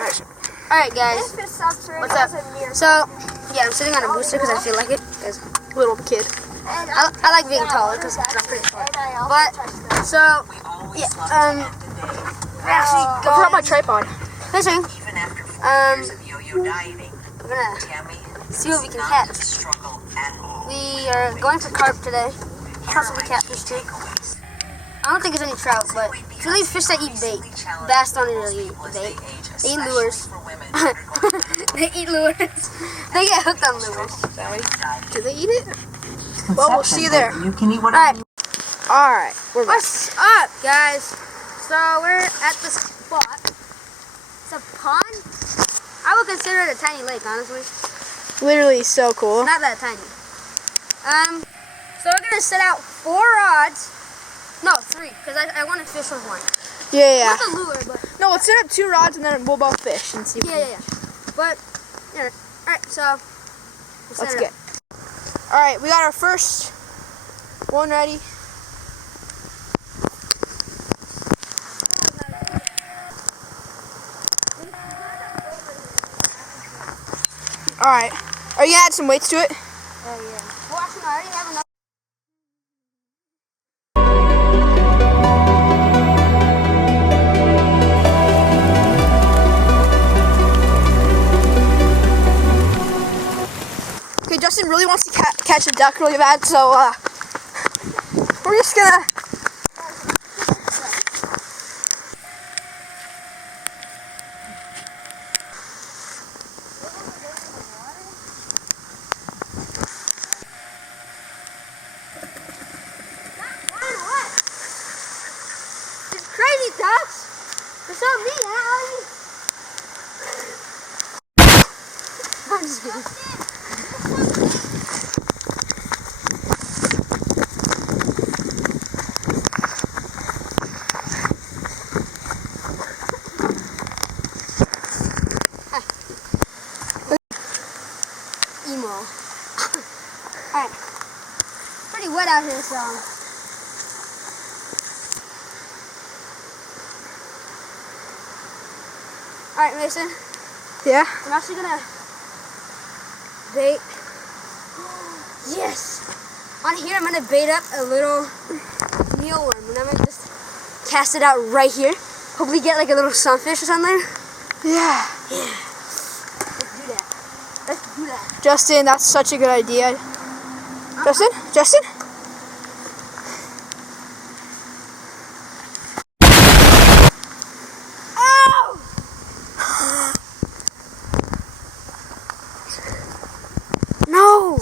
Alright guys, what's up? So, yeah, I'm sitting on a booster because I feel like it, as a little kid. I like being taller because I'm pretty tall. But, so, yeah, we're actually I forgot my tripod. fishing. We're gonna see what we can catch. We are going for carp today, possibly catfish too. I don't think there's any trout, but it's really fish that eat bait. Bass don't really eat bait. They eat lures. They eat lures. They get hooked on lures. Sorry. Do they eat it? Well, we'll see you there. You can eat whatever. Alright, we're back. What's up, guys? So we're at the spot. It's a pond. I would consider it a tiny lake, honestly. Literally so cool. Not that tiny. So we're gonna set out 4 rods. No, 3, because I want to fish with one. Yeah. Not the lure, but No, let's set up 2 rods and then we'll both fish and see. yeah. But yeah. All right, so Let's get. All right, we got our first one ready. All right, are you gonna add some weights to it? Oh yeah. Well, actually, no, I already have enough. Okay, Justin really wants to catch a duck really bad, so we're just gonna. It's crazy, ducks. They're so mean, Allie. I'm just kidding. Emo. Alright. Pretty wet out here, so. Alright, Mason. Yeah. I'm actually gonna bait. Yes! On here, I'm gonna bait up a little mealworm, and I'm gonna just cast it out right here. Hopefully, get like a little sunfish or something. Yeah. Let's do that. Justin, that's such a good idea. Justin? Oh! No!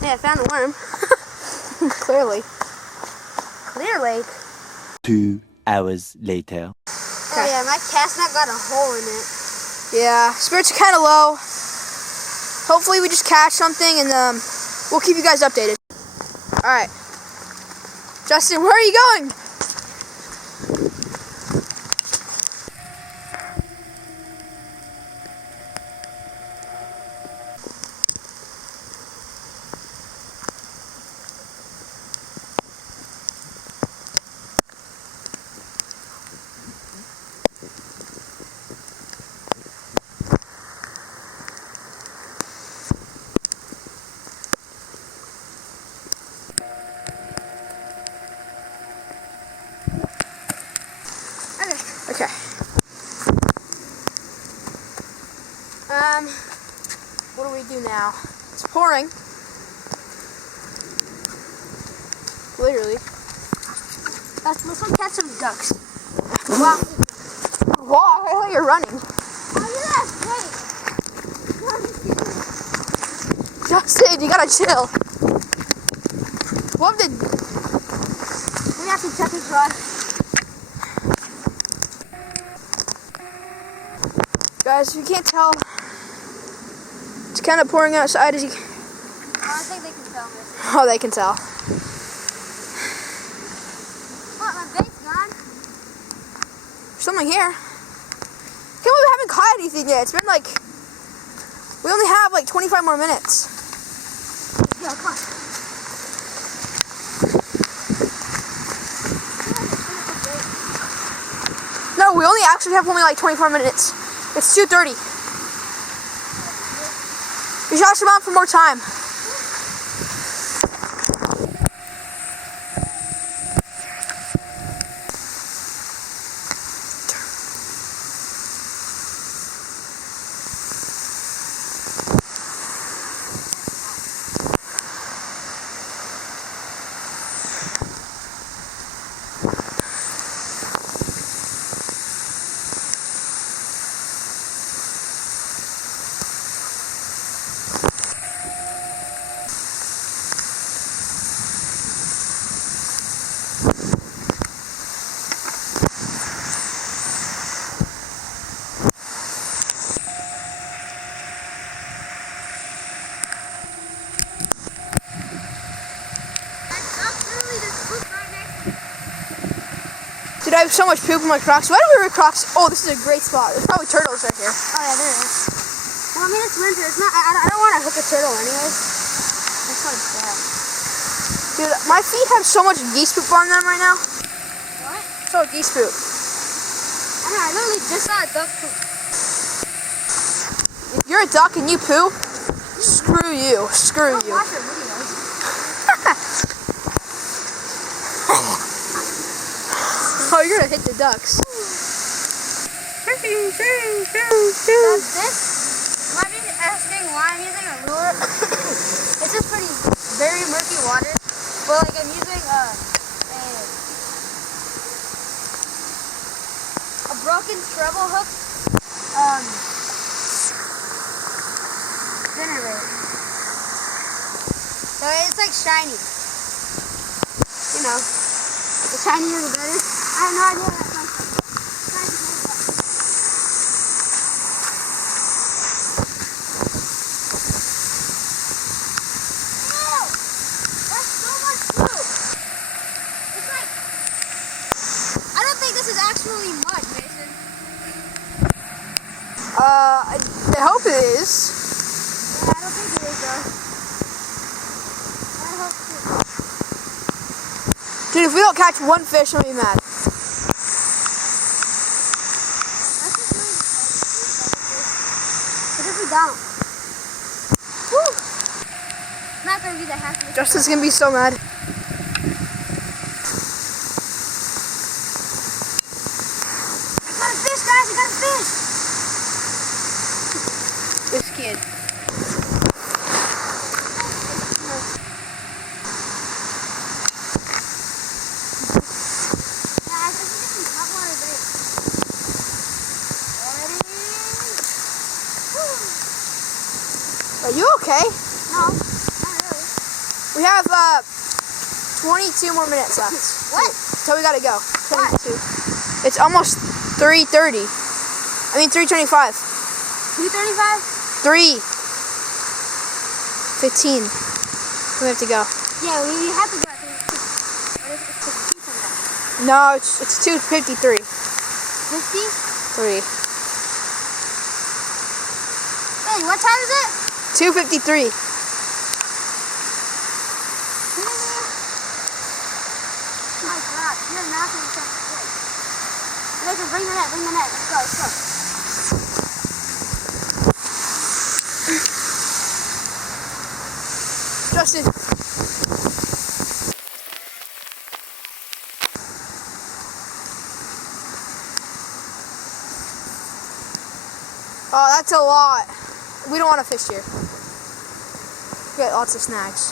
Hey, I found the worm. Clearly. Clearly. 2 hours later. Oh yeah, my cast net got a hole in it. Yeah, spirits are kind of low. Hopefully we just catch something and we'll keep you guys updated. Alright. Justin, where are you going? Okay. What do we do now? It's pouring. Literally. Let's go catch some ducks. Wow. Wow, I thought you're running. Wait. Justin, you gotta chill. What did... We have to check his rod. Guys, if you can't tell, it's kind of pouring outside as you... I don't think they can tell this. Oh, they can tell. What, my bait's gone? There's something here. Can't believe we haven't caught anything yet. It's been like... We only have like 25 more minutes. Yeah, come on. No, we only actually have only like 24 minutes. It's 2:30. We should ask your mom for more time. Dude, I have so much poop in my Crocs. Why do we wear Crocs? Oh, this is a great spot. There's probably turtles right here. Oh yeah, there is. Well, I mean, it's winter. It's not. I don't want to hook a turtle anyways. That's like bad. Dude, my feet have so much geese poop on them right now. What? So geese poop. I don't know. I literally just saw a duck poop. If you're a duck and you poo, screw you. Screw you. Watch your videos. Oh, you're gonna hit the ducks. This, imagine asking why I'm using a lure. It's just pretty, very murky water. But like I'm using a broken treble hook spinnerbait. So it's like shiny. You know, the shinier the better. I have no idea what that sounds like. Actually mud, Mason. I hope it is. Yeah, I don't think it is though. I hope too. Dude, if we don't catch one fish, I'll be mad. What if we don't? Woo! I'm not gonna be the happiest. Justin's gonna be so mad. Guys, I got a fish! This kid. Yeah, I think we get some hot water bait. Ready? Are you okay? No, not really. We have 22 more minutes left. What? So we gotta go. 22. It's almost 3:30. I mean 3:25. 2:35? 3:15. We have to go. Yeah, we have to go. I think it's No, it's 2:53. 50? 3. Wait, what time is it? 2:53. Oh my god, you're not going to catch the fish. Mason, bring the net, Let's go, let's go. Justin. Oh, that's a lot. We don't want to fish here. We got lots of snags.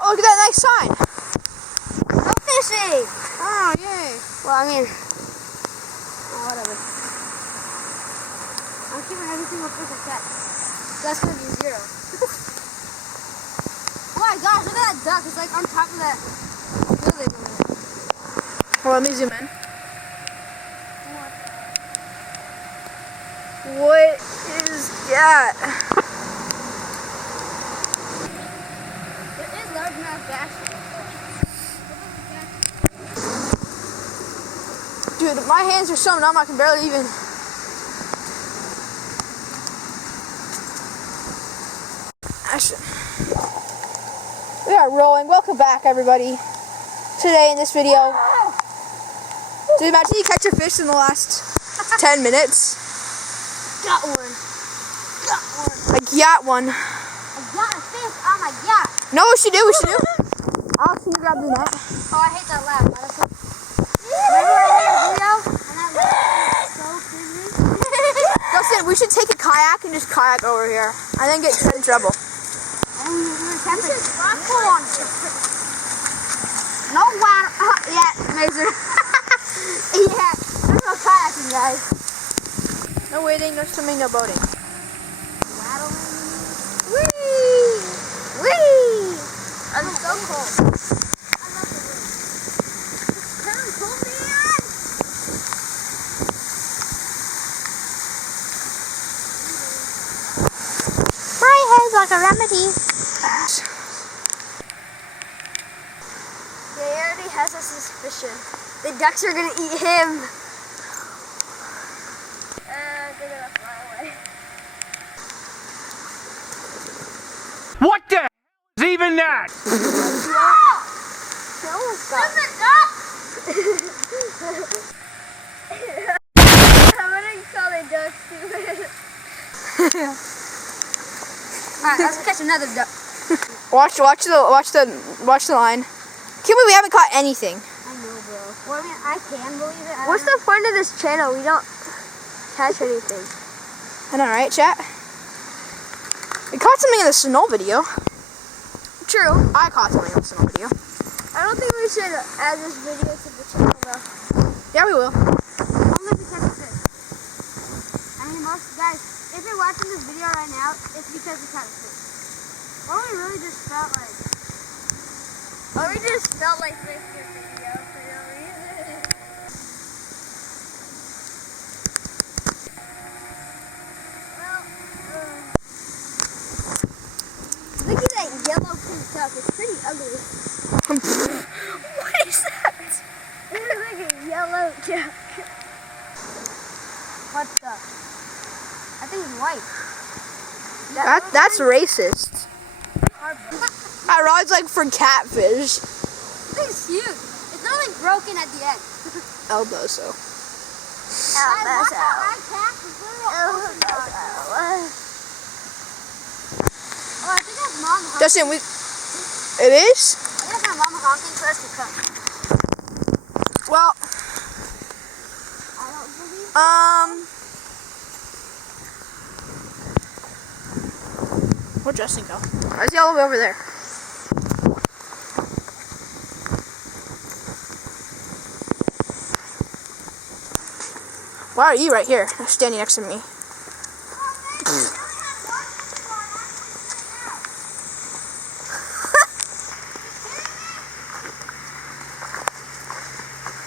Oh, look at that nice sign. Go fishing! Oh, yay. Well, I mean, whatever. I'm keeping every single fish I catch. So that's going to be 0. Oh my gosh, look at that duck. It's like on top of that building over there. Well, let me zoom in. What is that? There is largemouth bass. Dude, my hands are so numb I can barely even. We are rolling. Welcome back, everybody. today in this video. Dude, imagine you catch a fish in the last 10 minutes. Got one. I got one. I got a fish on my yacht. No, we should do. Alex, can you grab the net? Oh, I hate that laugh. Remember that video? And that laugh was so busy. Justin, we should take a kayak and just kayak over here. And then get in trouble. No water. Yeah, Mazer. Yeah, there's no kayaking, guys. No wading, no swimming, no boating. Whee! Whee! I'm so cold. I love the wind. It's kind of cold, man. My head's like a remedy. He already has a suspicion. The ducks are gonna eat him. They're gonna fly away. What the hell is even that? What do you call it, duck? Alright, let's catch another duck. Watch the line. Can't believe we haven't caught anything. I know, bro. Well, I mean, I can believe it. What's the point of this channel? We don't catch anything. I know, right, chat? We caught something in the snow video. True. I caught something in the snow video. I don't think we should add this video to the channel, though. Yeah, we will. Only if we catch a fish. I mean, most guys, if you're watching this video right now, it's because we caught a fish. Or we really just felt like... Or we just felt like making a video for no reason. Look at that yellow pink duck. It's pretty ugly. What is that? It's like a yellow duck. What duck? I think it's white. That's racist. That rod's like for catfish. This thing's huge. It's not like broken at the end. Elbow, so. Oh, I think that's mom honking. Justin, it is? I think that's my mom honking for us to cook. Well, I don't believe. Where'd Justin go? Where's he all the way over there? Why are you right here, standing next to me?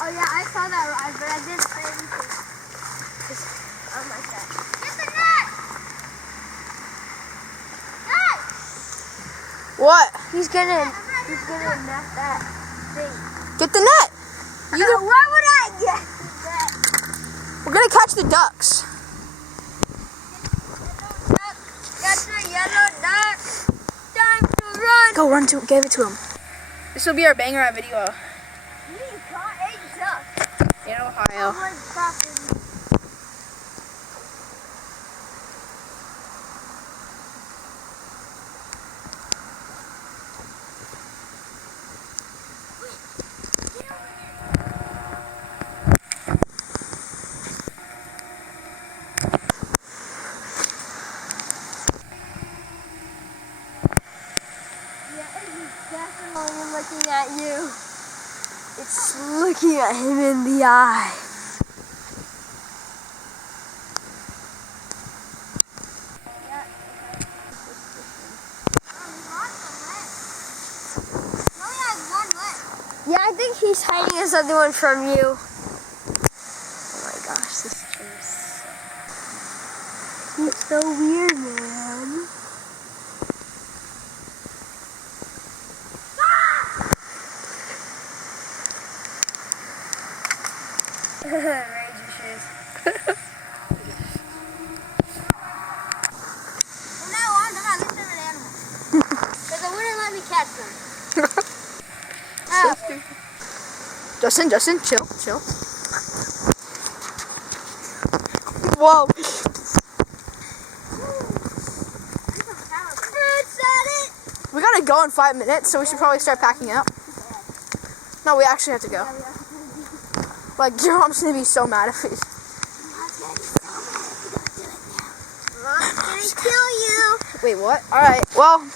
Oh yeah, I saw that ride, but I didn't say anything. Oh my god. Get the net! Net! What? He's gonna net that thing. Get the net. Why would I get that? We're gonna catch the ducks. Got the yellow duck. Time to run. Go run to, give it to him. This will be our banger at video We caught a duck. in Ohio. Someone's property. Definitely looking at you. It's looking at him in the eye. Yeah, I think he's hiding something one from you. Oh my gosh, this is he's so weird, man. Ranger shoes. From now on, they're not legitimate animals. Because they wouldn't let me catch them. So stupid. Justin, chill. Whoa. We gotta go in 5 minutes, so we should probably start packing up. No, we actually have to go. Like, your mom's gonna be so mad if we... Mom's gonna kill you. Wait, what? Alright, well...